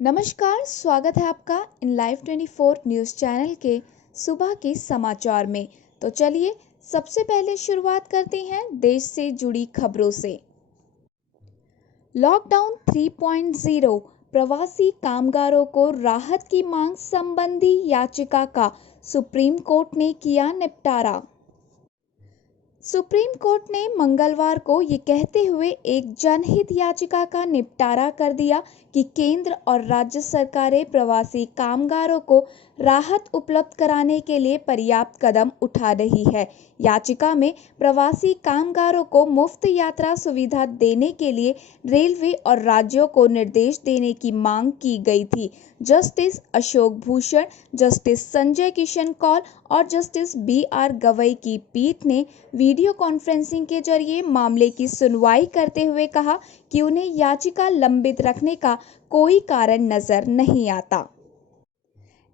नमस्कार, स्वागत है आपका इन लाइव 24 न्यूज़ चैनल के सुबह के समाचार में। तो चलिए सबसे पहले शुरुआत करते हैं देश से जुड़ी खबरों से। लॉकडाउन 3.0 प्रवासी कामगारों को राहत की मांग संबंधी याचिका का सुप्रीम कोर्ट ने किया निपटारा। सुप्रीम कोर्ट ने मंगलवार को ये कहते हुए एक जनहित याचिका का निपटारा कर दिया कि केंद्र और राज्य सरकारें प्रवासी कामगारों को राहत उपलब्ध कराने के लिए पर्याप्त कदम उठा रही है। याचिका में प्रवासी कामगारों को मुफ्त यात्रा सुविधा देने के लिए रेलवे और राज्यों को निर्देश देने की मांग की गई थी। जस्टिस अशोक भूषण, जस्टिस संजय किशन कौल और जस्टिस BR गवई की पीठ ने वीडियो कॉन्फ्रेंसिंग के जरिए मामले की सुनवाई करते हुए कहा कि उन्हें याचिका लंबित रखने का कोई कारण नजर नहीं आता।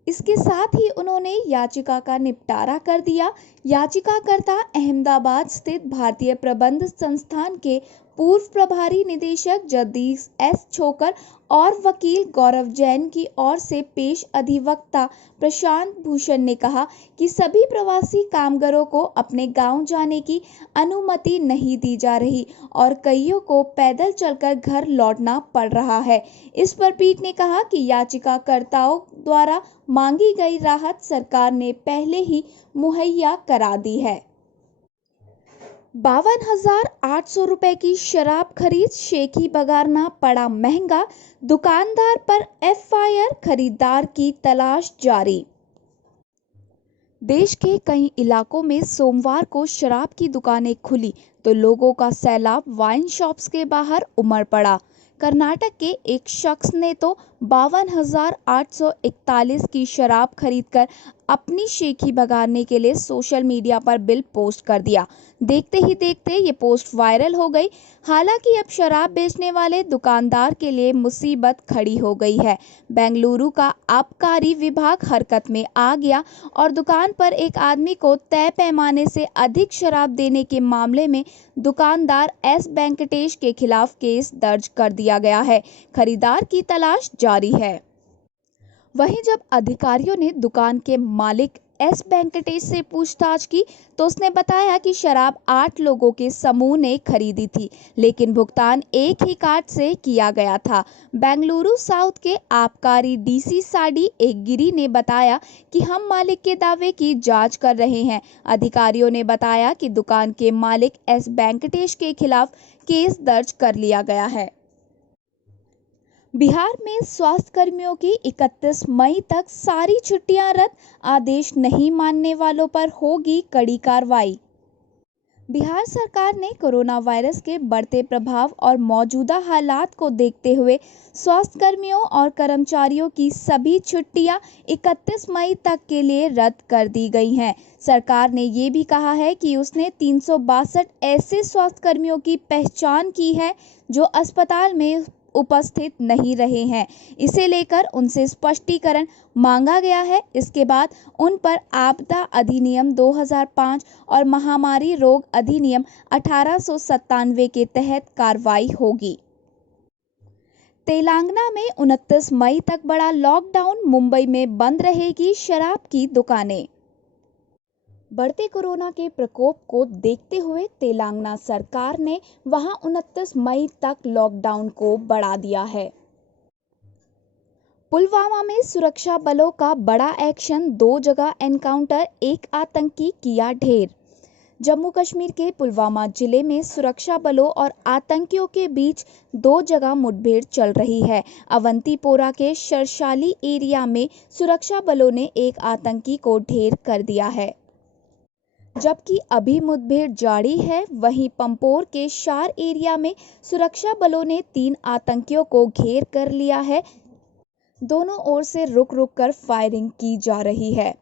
इसके साथ ही उन्होंने याचिका का निपटारा कर दिया। याचिकाकर्ता अहमदाबाद स्थित भारतीय प्रबंध संस्थान के पूर्व प्रभारी निदेशक जगदीश S छोकर और वकील गौरव जैन की ओर से पेश अधिवक्ता प्रशांत भूषण ने कहा कि सभी प्रवासी कामगारों को अपने गांव जाने की अनुमति नहीं दी जा रही और कईयों को पैदल चलकर घर लौटना पड़ रहा है। इस पर पीठ ने कहा कि याचिकाकर्ताओं द्वारा मांगी गई राहत सरकार ने पहले ही मुहैया करा दी है। 52,800 रुपए की शराब खरीद, शेखी बगारना पड़ा महंगा, दुकानदार पर FIR, खरीदार की तलाश जारी। देश के कई इलाकों में सोमवार को शराब की दुकानें खुली तो लोगों का सैलाब वाइन शॉप्स के बाहर उमड़ पड़ा। कर्नाटक के एक शख्स ने तो 52,841 की शराब खरीदकर अपनी शेखी बगाड़ने के लिए सोशल मीडिया पर बिल पोस्ट कर दिया। देखते ही देखते ये पोस्ट वायरल हो गई। हालांकि अब शराब बेचने वाले दुकानदार के लिए मुसीबत खड़ी हो गई है। बेंगलुरु का आबकारी विभाग हरकत में आ गया और दुकान पर एक आदमी को तय पैमाने से अधिक शराब देने के मामले में दुकानदार S वेंकटेश के खिलाफ केस दर्ज कर दिया गया है। खरीदार की तलाश जारी है। वहीं जब अधिकारियों ने दुकान के मालिक S वेंकटेश से पूछताछ की तो उसने बताया कि शराब 8 लोगों के समूह ने खरीदी थी, लेकिन भुगतान एक ही कार्ड से किया गया था। बेंगलुरु साउथ के आबकारी DC साडी एक गिरी ने बताया कि हम मालिक के दावे की जांच कर रहे हैं। अधिकारियों ने बताया कि दुकान के मालिक S वेंकटेश के खिलाफ केस दर्ज कर लिया गया है। बिहार में स्वास्थ्य कर्मियों की 31 मई तक सारी छुट्टियां रद्द, आदेश नहीं मानने वालों पर होगी कड़ी कार्रवाई। बिहार सरकार ने कोरोना वायरस के बढ़ते प्रभाव और मौजूदा हालात को देखते हुए स्वास्थ्य कर्मियों और कर्मचारियों की सभी छुट्टियां 31 मई तक के लिए रद्द कर दी गई हैं। सरकार ने ये भी कहा है कि उसने 362 ऐसे स्वास्थ्य कर्मियों की पहचान की है जो अस्पताल में उपस्थित नहीं रहे हैं। इसे लेकर उनसे स्पष्टीकरण मांगा गया है। इसके बाद उन पर आपदा अधिनियम 2005 और महामारी रोग अधिनियम 1897 के तहत कार्रवाई होगी। तेलंगाना में 29 मई तक बड़ा लॉकडाउन, मुंबई में बंद रहेगी शराब की दुकानें। बढ़ते कोरोना के प्रकोप को देखते हुए तेलंगाना सरकार ने वहां 29 मई तक लॉकडाउन को बढ़ा दिया है। पुलवामा में सुरक्षा बलों का बड़ा एक्शन, 2 जगह एनकाउंटर, एक आतंकी किया ढेर। जम्मू कश्मीर के पुलवामा जिले में सुरक्षा बलों और आतंकियों के बीच 2 जगह मुठभेड़ चल रही है। अवंतीपोरा के शरशाली एरिया में सुरक्षा बलों ने एक आतंकी को ढेर कर दिया है, जबकि अभी मुठभेड़ जारी है। वहीं पंपोर के शार एरिया में सुरक्षा बलों ने 3 आतंकियों को घेर कर लिया है। दोनों ओर से रुक रुक कर फायरिंग की जा रही है।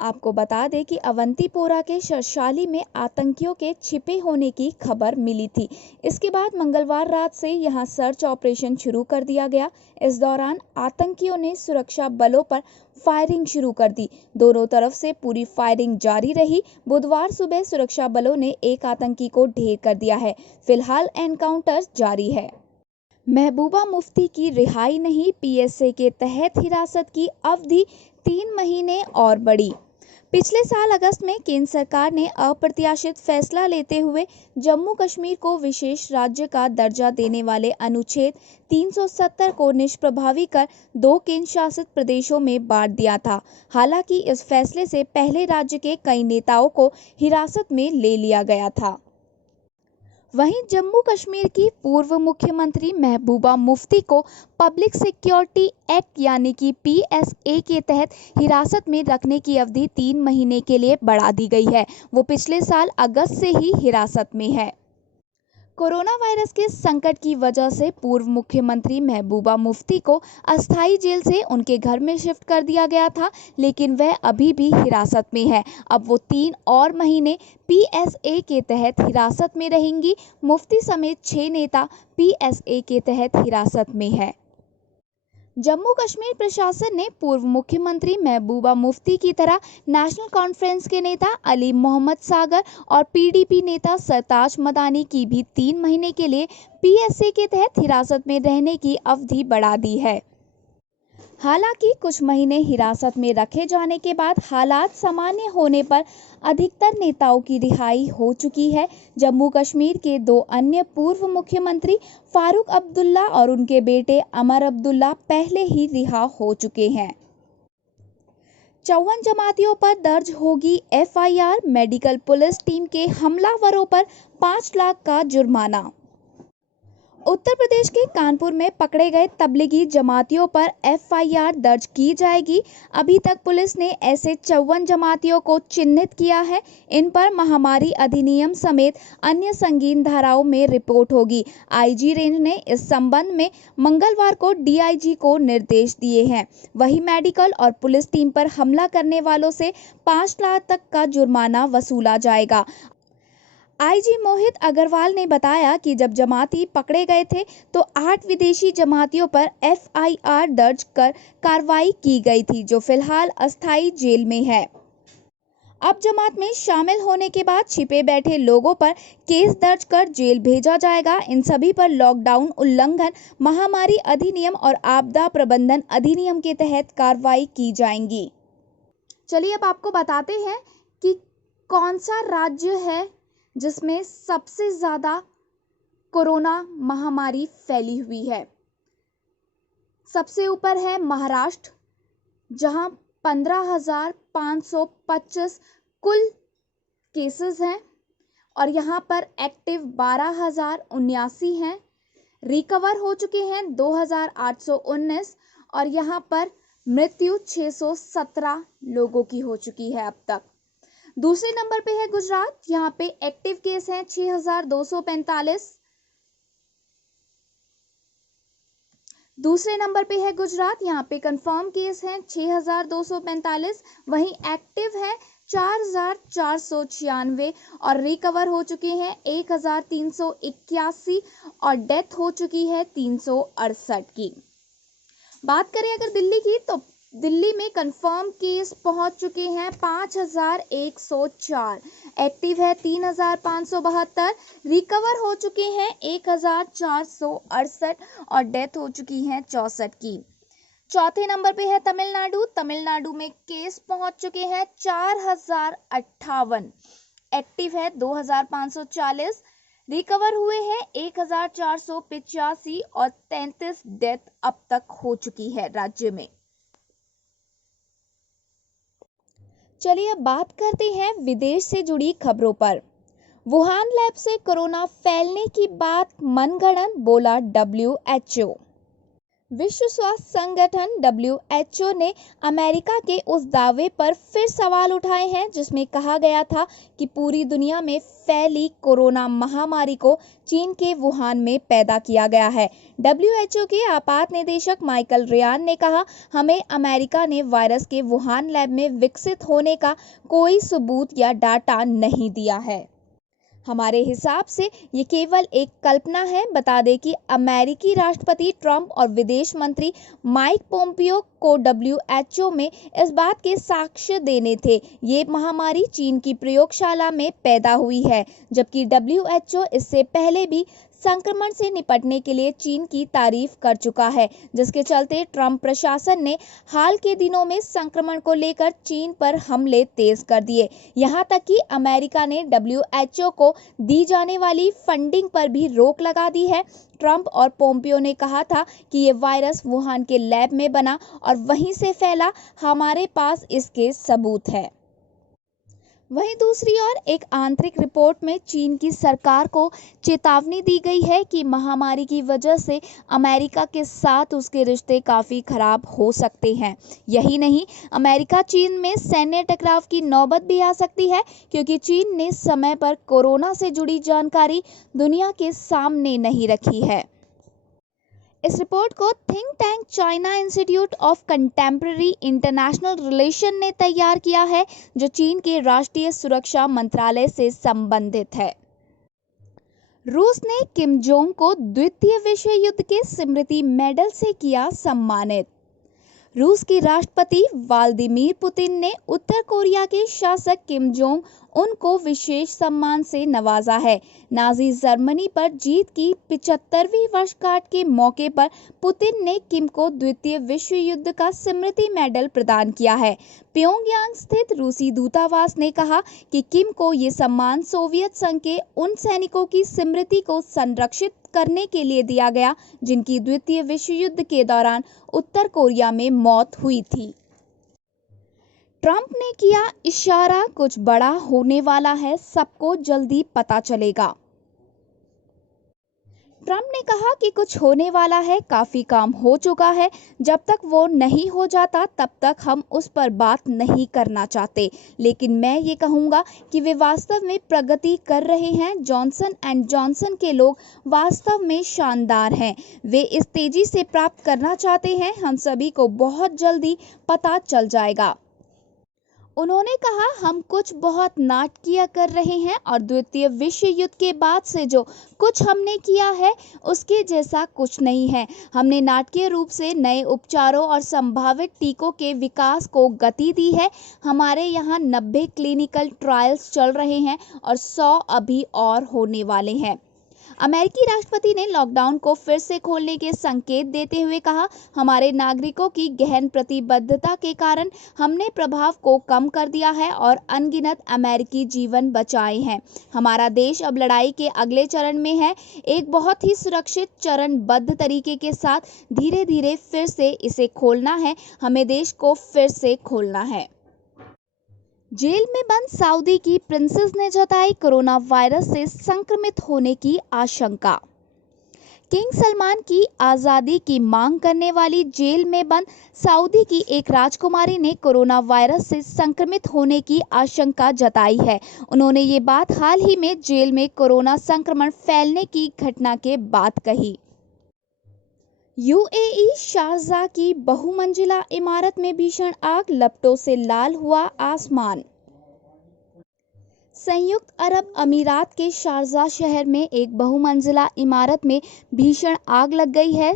आपको बता दें कि अवंतीपोरा के शरशाली में आतंकियों के छिपे होने की खबर मिली थी। इसके बाद मंगलवार रात से यहां सर्च ऑपरेशन शुरू कर दिया गया। इस दौरान आतंकियों ने सुरक्षा बलों पर फायरिंग शुरू कर दी। दोनों तरफ से पूरी फायरिंग जारी रही। बुधवार सुबह सुरक्षा बलों ने एक आतंकी को ढेर कर दिया है। फिलहाल एनकाउंटर जारी है। महबूबा मुफ्ती की रिहाई नहीं, पीएसए के तहत हिरासत की अवधि 3 महीने और बढ़ी। पिछले साल अगस्त में केंद्र सरकार ने अप्रत्याशित फैसला लेते हुए जम्मू कश्मीर को विशेष राज्य का दर्जा देने वाले अनुच्छेद 370 को निष्प्रभावी कर 2 केंद्र शासित प्रदेशों में बांट दिया था। हालांकि इस फैसले से पहले राज्य के कई नेताओं को हिरासत में ले लिया गया था। वहीं जम्मू कश्मीर की पूर्व मुख्यमंत्री महबूबा मुफ्ती को पब्लिक सिक्योरिटी एक्ट यानी कि पीएसए के तहत हिरासत में रखने की अवधि 3 महीने के लिए बढ़ा दी गई है। वो पिछले साल अगस्त से ही हिरासत में है। कोरोना वायरस के संकट की वजह से पूर्व मुख्यमंत्री महबूबा मुफ्ती को अस्थायी जेल से उनके घर में शिफ्ट कर दिया गया था, लेकिन वह अभी भी हिरासत में है। अब वो 3 और महीने पीएसए के तहत हिरासत में रहेंगी। मुफ्ती समेत 6 नेता पीएसए के तहत हिरासत में है। जम्मू कश्मीर प्रशासन ने पूर्व मुख्यमंत्री महबूबा मुफ्ती की तरह नेशनल कॉन्फ्रेंस के नेता अली मोहम्मद सागर और पीडीपी नेता सरताज मदानी की भी 3 महीने के लिए पीएसए के तहत हिरासत में रहने की अवधि बढ़ा दी है। हालांकि कुछ महीने हिरासत में रखे जाने के बाद हालात सामान्य होने पर अधिकतर नेताओं की रिहाई हो चुकी है। जम्मू कश्मीर के 2 अन्य पूर्व मुख्यमंत्री फारूक अब्दुल्ला और उनके बेटे अमर अब्दुल्ला पहले ही रिहा हो चुके हैं। 54 जमातियों पर दर्ज होगी एफआईआर, मेडिकल पुलिस टीम के हमलावरों पर 5 लाख का जुर्माना। उत्तर प्रदेश के कानपुर में पकड़े गए तबलीगी जमातियों पर एफआईआर दर्ज की जाएगी। अभी तक पुलिस ने ऐसे 54 जमातियों को चिन्हित किया है। इन पर महामारी अधिनियम समेत अन्य संगीन धाराओं में रिपोर्ट होगी। आईजी रेंज ने इस संबंध में मंगलवार को डीआईजी को निर्देश दिए हैं। वहीं मेडिकल और पुलिस टीम पर हमला करने वालों से 5 लाख तक का जुर्माना वसूला जाएगा। आईजी मोहित अग्रवाल ने बताया कि जब जमाती पकड़े गए थे तो 8 विदेशी जमातियों पर एफआईआर दर्ज कर कार्रवाई की गई थी, जो फिलहाल अस्थायी जेल में है। अब जमात में शामिल होने के बाद छिपे बैठे लोगों पर केस दर्ज कर जेल भेजा जाएगा। इन सभी पर लॉकडाउन उल्लंघन, महामारी अधिनियम और आपदा प्रबंधन अधिनियम के तहत कार्रवाई की जाएंगी। चलिए अब आपको बताते हैं कि कौन सा राज्य है जिसमें सबसे ज़्यादा कोरोना महामारी फैली हुई है। सबसे ऊपर है महाराष्ट्र, जहां 15,525 कुल केसेस हैं और यहां पर एक्टिव 12,079 हैं। रिकवर हो चुके हैं 2,819 और यहां पर मृत्यु 617 लोगों की हो चुकी है अब तक। दूसरे नंबर पे है गुजरात, यहाँ पे एक्टिव केस हैं 6,245। दूसरे नंबर पे है गुजरात, यहाँ पे कंफर्म केस हैं 6,245। वहीं एक्टिव है 4,496 और रिकवर हो चुके हैं 1,381 और डेथ हो चुकी है 368 की। बात करें अगर दिल्ली की, तो दिल्ली में कंफर्म केस पहुंच चुके हैं 5,104, एक्टिव है 3,572, रिकवर हो चुके हैं 1,468 और डेथ हो चुकी है 64 की। चौथे नंबर पे है तमिलनाडु। तमिलनाडु में केस पहुंच चुके हैं 4,058, एक्टिव है 2,540, रिकवर हुए हैं 1,485 और 33 डेथ अब तक हो चुकी है राज्य में। चलिए अब बात करते हैं विदेश से जुड़ी खबरों पर। वुहान लैब से कोरोना फैलने की बात मनगढ़ंत, बोला WHO। विश्व स्वास्थ्य संगठन WHO ने अमेरिका के उस दावे पर फिर सवाल उठाए हैं जिसमें कहा गया था कि पूरी दुनिया में फैली कोरोना महामारी को चीन के वुहान में पैदा किया गया है। WHO के आपात निदेशक माइकल रियान ने कहा, हमें अमेरिका ने वायरस के वुहान लैब में विकसित होने का कोई सबूत या डाटा नहीं दिया है। हमारे हिसाब से ये केवल एक कल्पना है। बता दें कि अमेरिकी राष्ट्रपति ट्रंप और विदेश मंत्री माइक पोम्पियो को WHO में इस बात के साक्ष्य देने थे। ये महामारी चीन की प्रयोगशाला में पैदा हुई है, जबकि WHO इससे पहले भी संक्रमण से निपटने के लिए चीन की तारीफ कर चुका है, जिसके चलते ट्रंप प्रशासन ने हाल के दिनों में संक्रमण को लेकर चीन पर हमले तेज कर दिए। यहां तक कि अमेरिका ने WHO को दी जाने वाली फंडिंग पर भी रोक लगा दी है। ट्रंप और पोम्पियो ने कहा था कि ये वायरस वुहान के लैब में बना और वहीं से फैला, हमारे पास इसके सबूत है। वहीं दूसरी ओर एक आंतरिक रिपोर्ट में चीन की सरकार को चेतावनी दी गई है कि महामारी की वजह से अमेरिका के साथ उसके रिश्ते काफ़ी खराब हो सकते हैं। यही नहीं, अमेरिका चीन में सैन्य टकराव की नौबत भी आ सकती है, क्योंकि चीन ने समय पर कोरोना से जुड़ी जानकारी दुनिया के सामने नहीं रखी है। इस रिपोर्ट को think tank China institute of contemporary international relation ने तैयार किया है, जो चीन के राष्ट्रीय सुरक्षा मंत्रालय से संबंधित है। रूस ने किम जोंग को द्वितीय विश्व युद्ध के स्मृति मेडल से किया सम्मानित। रूस के राष्ट्रपति व्लादिमीर पुतिन ने उत्तर कोरिया के शासक किम जोंग उन को विशेष सम्मान से नवाजा है। नाजी जर्मनी पर जीत की 75वीं वर्षगांठ के मौके पर पुतिन ने किम को द्वितीय विश्व युद्ध का स्मृति मेडल प्रदान किया है। प्योंगयांग स्थित रूसी दूतावास ने कहा कि किम को ये सम्मान सोवियत संघ के उन सैनिकों की स्मृति को संरक्षित करने के लिए दिया गया, जिनकी द्वितीय विश्व युद्ध के दौरान उत्तर कोरिया में मौत हुई थी। ट्रंप ने किया इशारा, कुछ बड़ा होने वाला है, सबको जल्दी पता चलेगा। ट्रंप ने कहा कि कुछ होने वाला है, काफ़ी काम हो चुका है, जब तक वो नहीं हो जाता तब तक हम उस पर बात नहीं करना चाहते, लेकिन मैं ये कहूँगा कि वे वास्तव में प्रगति कर रहे हैं। जॉनसन एंड जॉनसन के लोग वास्तव में शानदार हैं, वे इस तेज़ी से प्राप्त करना चाहते हैं, हम सभी को बहुत जल्दी पता चल जाएगा। उन्होंने कहा, हम कुछ बहुत नाटकीय कर रहे हैं और द्वितीय विश्व युद्ध के बाद से जो कुछ हमने किया है उसके जैसा कुछ नहीं है। हमने नाटकीय रूप से नए उपचारों और संभावित टीकों के विकास को गति दी है। हमारे यहाँ 90 क्लिनिकल ट्रायल्स चल रहे हैं और 100 अभी और होने वाले हैं। अमेरिकी राष्ट्रपति ने लॉकडाउन को फिर से खोलने के संकेत देते हुए कहा, हमारे नागरिकों की गहन प्रतिबद्धता के कारण हमने प्रभाव को कम कर दिया है और अनगिनत अमेरिकी जीवन बचाए हैं। हमारा देश अब लड़ाई के अगले चरण में है, एक बहुत ही सुरक्षित चरणबद्ध तरीके के साथ धीरे धीरे फिर से इसे खोलना है। हमें देश को फिर से खोलना है। जेल में बंद सऊदी की प्रिंसेस ने जताई कोरोना वायरस से संक्रमित होने की आशंका। किंग सलमान की आज़ादी की मांग करने वाली जेल में बंद सऊदी की एक राजकुमारी ने कोरोना वायरस से संक्रमित होने की आशंका जताई है। उन्होंने ये बात हाल ही में जेल में कोरोना संक्रमण फैलने की घटना के बाद कही। यूएई शारजाह की बहुमंजिला इमारत में भीषण आग, लपटों से लाल हुआ आसमान। संयुक्त अरब अमीरात के शारजाह शहर में एक बहुमंजिला इमारत में भीषण आग लग गई है।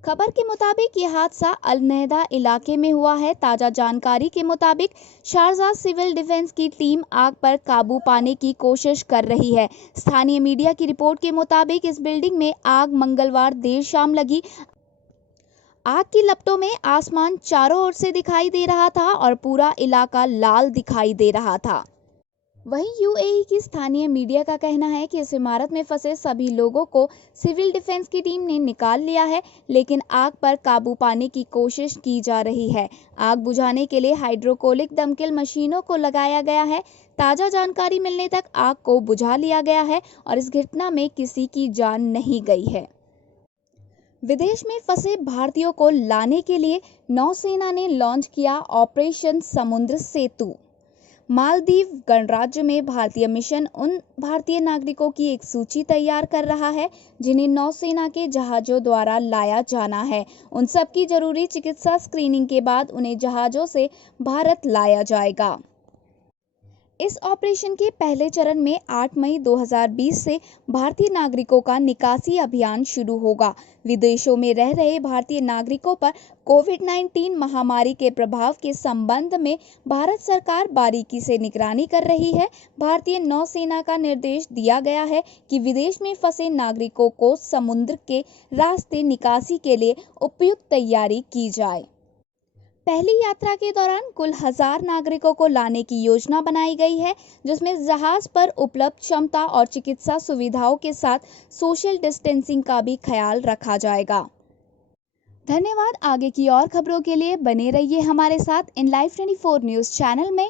खबर के मुताबिक ये हादसा अल नहदा इलाके में हुआ है। ताज़ा जानकारी के मुताबिक शारजाह सिविल डिफेंस की टीम आग पर काबू पाने की कोशिश कर रही है। स्थानीय मीडिया की रिपोर्ट के मुताबिक इस बिल्डिंग में आग मंगलवार देर शाम लगी। आग की लपटों में आसमान चारों ओर से दिखाई दे रहा था और पूरा इलाका लाल दिखाई दे रहा था। वहीं यूएई की स्थानीय मीडिया का कहना है कि इस इमारत में फंसे सभी लोगों को सिविल डिफेंस की टीम ने निकाल लिया है, लेकिन आग पर काबू पाने की कोशिश की जा रही है। आग बुझाने के लिए हाइड्रोकोलिक दमकल मशीनों को लगाया गया है। ताज़ा जानकारी मिलने तक आग को बुझा लिया गया है और इस घटना में किसी की जान नहीं गई है। विदेश में फंसे भारतीयों को लाने के लिए नौसेना ने लॉन्च किया ऑपरेशन समुद्र सेतु। मालदीव गणराज्य में भारतीय मिशन उन भारतीय नागरिकों की एक सूची तैयार कर रहा है जिन्हें नौसेना के जहाज़ों द्वारा लाया जाना है। उन सब की जरूरी चिकित्सा स्क्रीनिंग के बाद उन्हें जहाज़ों से भारत लाया जाएगा। इस ऑपरेशन के पहले चरण में 8 मई 2020 से भारतीय नागरिकों का निकासी अभियान शुरू होगा। विदेशों में रह रहे भारतीय नागरिकों पर कोविड-19 महामारी के प्रभाव के संबंध में भारत सरकार बारीकी से निगरानी कर रही है। भारतीय नौसेना का निर्देश दिया गया है कि विदेश में फंसे नागरिकों को समुद्र के रास्ते निकासी के लिए उपयुक्त तैयारी की जाए। पहली यात्रा के दौरान कुल 1000 नागरिकों को लाने की योजना बनाई गई है, जिसमें जहाज पर उपलब्ध क्षमता और चिकित्सा सुविधाओं के साथ सोशल डिस्टेंसिंग का भी ख्याल रखा जाएगा। धन्यवाद। आगे की और खबरों के लिए बने रहिए हमारे साथ इन लाइव 24 न्यूज़ चैनल में।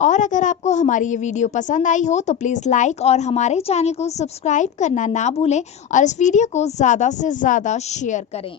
और अगर आपको हमारी ये वीडियो पसंद आई हो तो प्लीज़ लाइक और हमारे चैनल को सब्सक्राइब करना ना भूलें और इस वीडियो को ज़्यादा से ज़्यादा शेयर करें।